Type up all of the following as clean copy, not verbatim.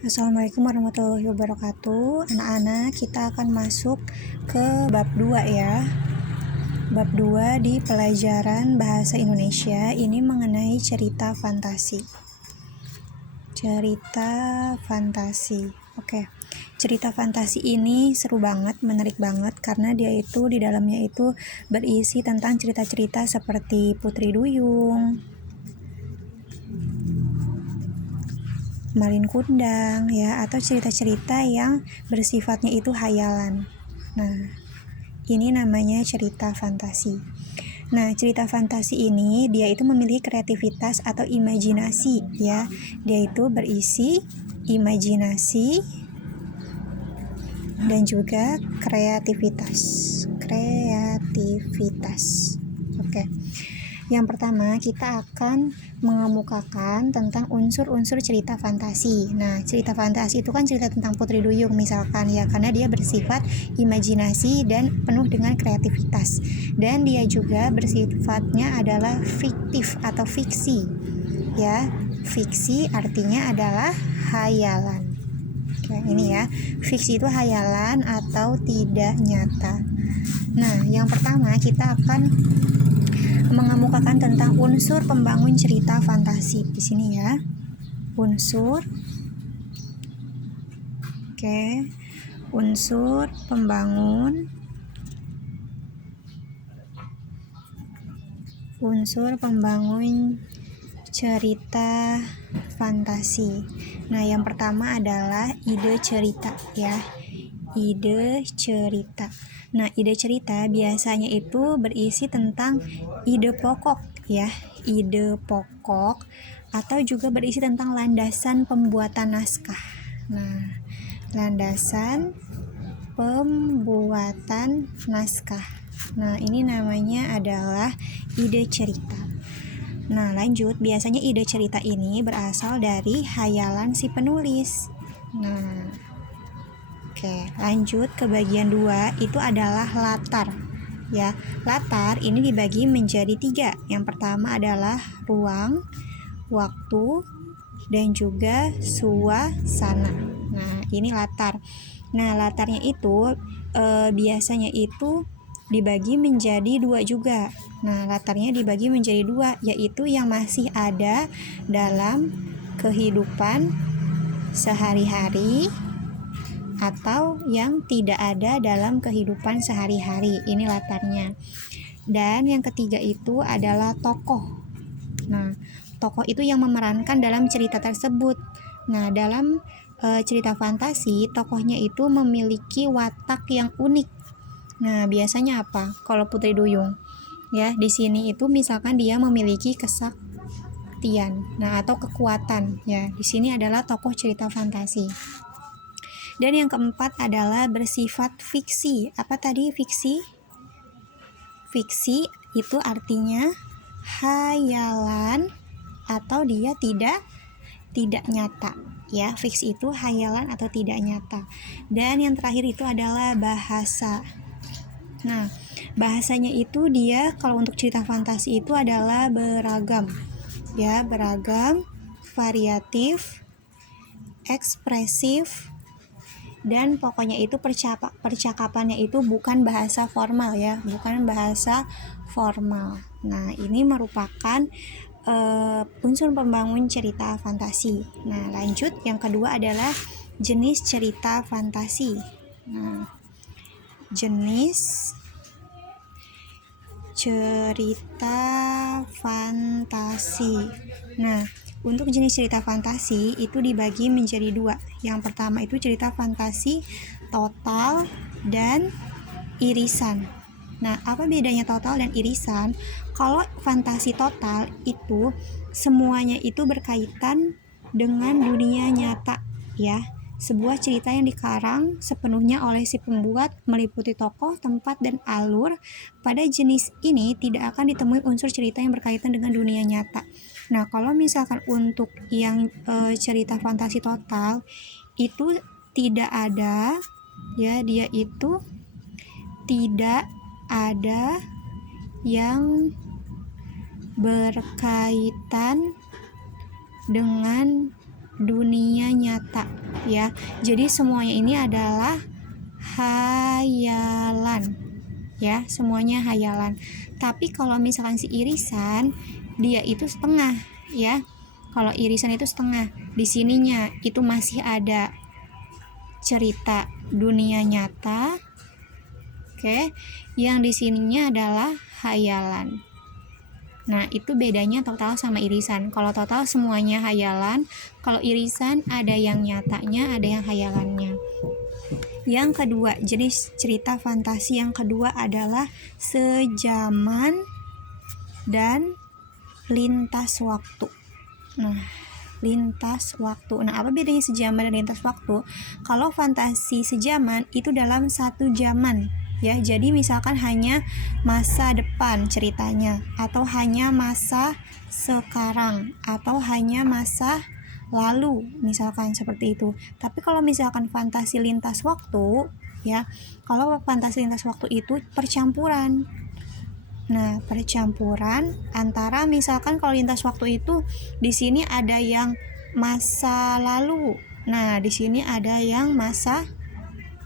Assalamualaikum warahmatullahi wabarakatuh. Anak-anak, kita akan masuk ke bab 2 ya. Bab 2 di pelajaran bahasa Indonesia ini mengenai cerita fantasi. Cerita fantasi. Oke. Cerita fantasi ini seru banget, menarik banget karena dia itu di dalamnya itu berisi tentang cerita-cerita seperti Putri Duyung, Malin Kundang ya, atau cerita-cerita yang bersifatnya itu hayalan. Nah, ini namanya cerita fantasi. Nah, cerita fantasi ini dia itu memiliki kreativitas atau imajinasi ya. Dia itu berisi imajinasi dan juga kreativitas. Oke. Yang pertama, kita akan mengemukakan tentang unsur-unsur cerita fantasi. Nah, cerita fantasi itu kan cerita tentang Putri Duyung misalkan ya, karena dia bersifat imajinasi dan penuh dengan kreativitas. Dan dia juga bersifatnya adalah fiktif atau fiksi. Ya, fiksi artinya adalah hayalan. Oke, ini ya. Fiksi itu hayalan atau tidak nyata. Nah, yang pertama kita akan mengemukakan tentang unsur pembangun cerita fantasi di sini ya. Unsur. Oke. Unsur pembangun cerita fantasi. Nah, yang pertama adalah ide cerita ya. Ide cerita. Nah, ide cerita biasanya itu berisi tentang ide pokok ya, ide pokok atau juga berisi tentang landasan pembuatan naskah. Nah, landasan pembuatan naskah. Nah, ini namanya adalah ide cerita. Nah, lanjut, biasanya ide cerita ini berasal dari hayalan si penulis. Nah, oke, lanjut ke bagian 2, itu adalah latar. Ya, latar ini dibagi menjadi 3. Yang pertama adalah ruang, waktu, dan juga suasana. Nah, ini latar. Nah, latarnya itu biasanya itu dibagi menjadi 2 juga. Nah, latarnya dibagi menjadi 2, yaitu yang masih ada dalam kehidupan sehari-hari atau yang tidak ada dalam kehidupan sehari-hari. Ini latarnya. Dan yang ketiga itu adalah tokoh. Nah, tokoh itu yang memerankan dalam cerita tersebut. Nah, dalam cerita fantasi, tokohnya itu memiliki watak yang unik. Nah, biasanya apa? Kalau Putri Duyung, ya, di sini itu misalkan dia memiliki kesaktian, nah, atau kekuatan, ya. Di sini adalah tokoh cerita fantasi. Dan yang keempat adalah bersifat fiksi. Apa tadi fiksi? Fiksi itu artinya hayalan atau dia tidak nyata. Ya, fiksi itu hayalan atau tidak nyata. Dan yang terakhir itu adalah bahasa. Nah, bahasanya itu dia kalau untuk cerita fantasi itu adalah beragam. Ya, beragam, variatif, ekspresif, dan pokoknya itu percakapannya itu bukan bahasa formal ya, bukan bahasa formal. Nah, ini merupakan unsur pembangun cerita fantasi. Nah, lanjut yang kedua adalah jenis cerita fantasi. Nah, jenis cerita fantasi. Nah, untuk jenis cerita fantasi itu dibagi menjadi 2. Yang pertama itu cerita fantasi total dan irisan. Nah, apa bedanya total dan irisan? Kalau fantasi total itu semuanya itu berkaitan dengan dunia nyata ya. Sebuah cerita yang dikarang sepenuhnya oleh si pembuat meliputi tokoh, tempat, dan alur. Pada jenis ini tidak akan ditemui unsur cerita yang berkaitan dengan dunia nyata. Nah, kalau misalkan untuk yang cerita fantasi total itu tidak ada ya, dia itu tidak ada yang berkaitan dengan dunia nyata ya. Jadi semuanya ini adalah hayalan ya, semuanya hayalan. Tapi kalau misalkan si irisan, dia itu setengah ya. Kalau irisan itu setengah, di sininya itu masih ada cerita dunia nyata, oke, yang di sininya adalah hayalan. Nah, itu bedanya total sama irisan. Kalau total semuanya hayalan, kalau irisan ada yang nyatanya, ada yang hayalannya. Yang kedua, jenis cerita fantasi yang kedua adalah sejaman dan lintas waktu. Nah, lintas waktu. Nah, apa bedanya sejaman dan lintas waktu? Kalau fantasi sejaman itu dalam satu zaman ya. Jadi misalkan hanya masa depan ceritanya, atau hanya masa sekarang, atau hanya masa lalu, misalkan seperti itu. Tapi kalau misalkan fantasi lintas waktu ya, kalau fantasi lintas waktu itu percampuran. Nah, percampuran antara misalkan kalau lintas waktu itu di sini ada yang masa lalu. Nah, di sini ada yang masa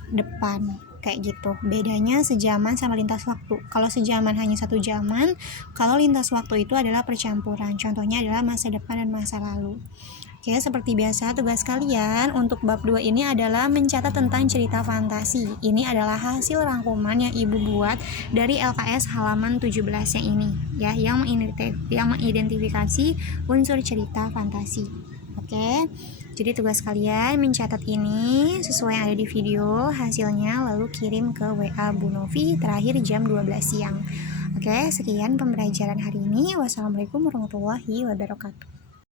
depan. Kayak gitu. Bedanya sejaman sama lintas waktu. Kalau sejaman hanya satu zaman, kalau lintas waktu itu adalah percampuran. Contohnya adalah masa depan dan masa lalu. Oke, seperti biasa tugas kalian untuk bab 2 ini adalah mencatat tentang cerita fantasi. Ini adalah hasil rangkuman yang Ibu buat dari LKS halaman 17 yang ini ya, yang mengidentifikasi unsur cerita fantasi. Oke. Jadi tugas kalian mencatat ini sesuai yang ada di video hasilnya, lalu kirim ke WA Bu Novi terakhir jam 12 siang. Oke, sekian pembelajaran hari ini. Wassalamualaikum warahmatullahi wabarakatuh.